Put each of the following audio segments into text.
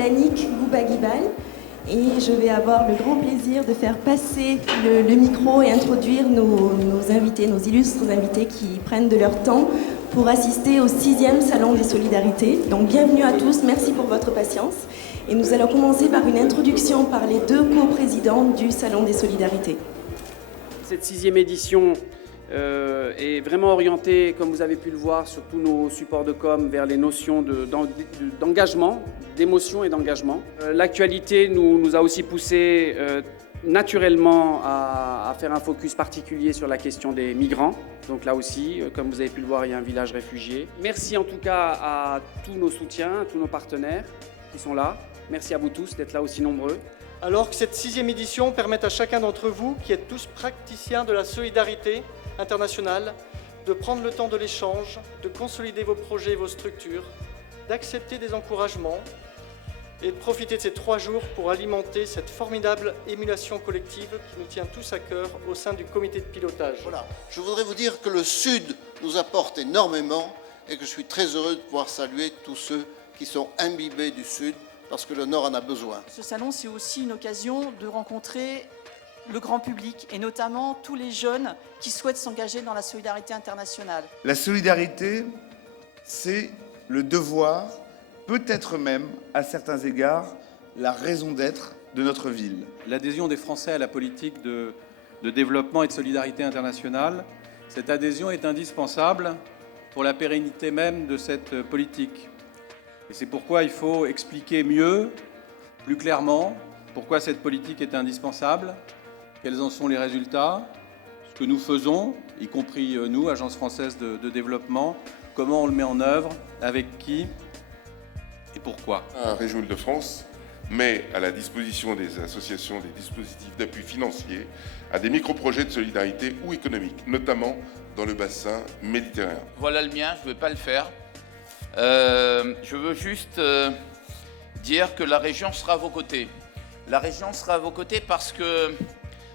Annick Goubaguibal et je vais avoir le grand plaisir de faire passer le micro et introduire nos invités, nos illustres invités qui prennent de leur temps pour assister au 6e Salon des Solidarités. Donc bienvenue à tous, merci pour votre patience. Et nous allons commencer par une introduction par les deux co-présidents du Salon des Solidarités. Cette 6e édition est vraiment orientée, comme vous avez pu le voir, sur tous nos supports de com, vers les notions d'engagement, d'émotion et d'engagement. L'actualité nous a aussi poussé naturellement à faire un focus particulier sur la question des migrants. Donc là aussi, comme vous avez pu le voir, il y a un village réfugié. Merci en tout cas à tous nos soutiens, à tous nos partenaires qui sont là. Merci à vous tous d'être là aussi nombreux. Alors que cette 6e édition permette à chacun d'entre vous, qui êtes tous praticiens de la solidarité internationale, de prendre le temps de l'échange, de consolider vos projets et vos structures, d'accepter des encouragements et de profiter de ces 3 jours pour alimenter cette formidable émulation collective qui nous tient tous à cœur au sein du comité de pilotage. Voilà, je voudrais vous dire que le Sud nous apporte énormément et que je suis très heureux de pouvoir saluer tous ceux qui sont imbibés du Sud parce que le Nord en a besoin. Ce salon, c'est aussi une occasion de rencontrer le grand public et notamment tous les jeunes qui souhaitent s'engager dans la solidarité internationale. La solidarité, c'est le devoir, peut-être même, à certains égards, la raison d'être de notre ville. L'adhésion des Français à la politique de développement et de solidarité internationale, cette adhésion est indispensable pour la pérennité même de cette politique. Et c'est pourquoi il faut expliquer mieux, plus clairement, pourquoi cette politique est indispensable, quels en sont les résultats, ce que nous faisons, y compris nous, Agence française de développement, comment on le met en œuvre, avec qui et pourquoi. La région Île-de-France met à la disposition des associations des dispositifs d'appui financier à des micro-projets de solidarité ou économique, notamment dans le bassin méditerranéen. Voilà le mien, je ne vais pas le faire. Je veux juste dire que la région sera à vos côtés. La région sera à vos côtés parce que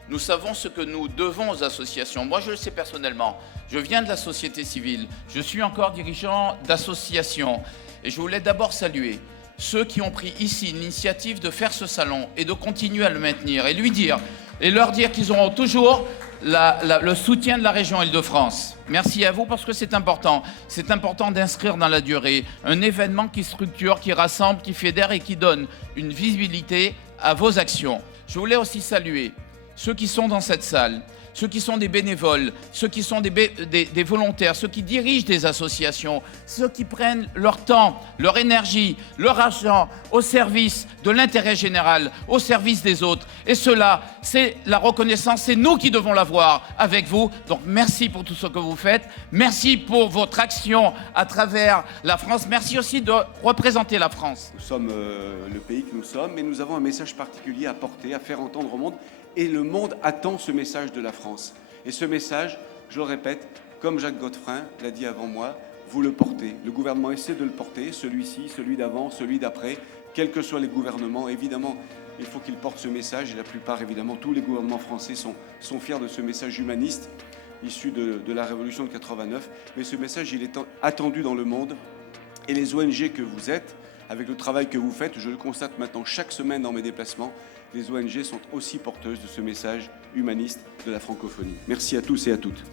nous savons ce que nous devons aux associations. Moi, je le sais personnellement. Je viens de la société civile. Je suis encore dirigeant d'association. Et je voulais d'abord saluer ceux qui ont pris ici l'initiative de faire ce salon et de continuer à le maintenir et leur dire qu'ils auront toujours le soutien de la région Île-de-France. Merci à vous parce que c'est important. C'est important d'inscrire dans la durée un événement qui structure, qui rassemble, qui fédère et qui donne une visibilité à vos actions. Je voulais aussi saluer ceux qui sont dans cette salle, ceux qui sont des bénévoles, ceux qui sont des volontaires, ceux qui dirigent des associations, ceux qui prennent leur temps, leur énergie, leur argent au service de l'intérêt général, au service des autres. Et cela, c'est la reconnaissance, c'est nous qui devons l'avoir avec vous. Donc merci pour tout ce que vous faites. Merci pour votre action à travers la France. Merci aussi de représenter la France. Nous sommes le pays que nous sommes, mais nous avons un message particulier à porter, à faire entendre au monde. Et le monde attend ce message de la France. Et ce message, je le répète, comme Jacques Godefroy l'a dit avant moi, vous le portez. Le gouvernement essaie de le porter, celui-ci, celui d'avant, celui d'après, quels que soient les gouvernements. Évidemment, il faut qu'ils portent ce message. Et la plupart, évidemment, tous les gouvernements français sont fiers de ce message humaniste issu de la Révolution de 89. Mais ce message, il est attendu dans le monde. Et les ONG que vous êtes, avec le travail que vous faites, je le constate maintenant chaque semaine dans mes déplacements, les ONG sont aussi porteuses de ce message humaniste de la francophonie. Merci à tous et à toutes.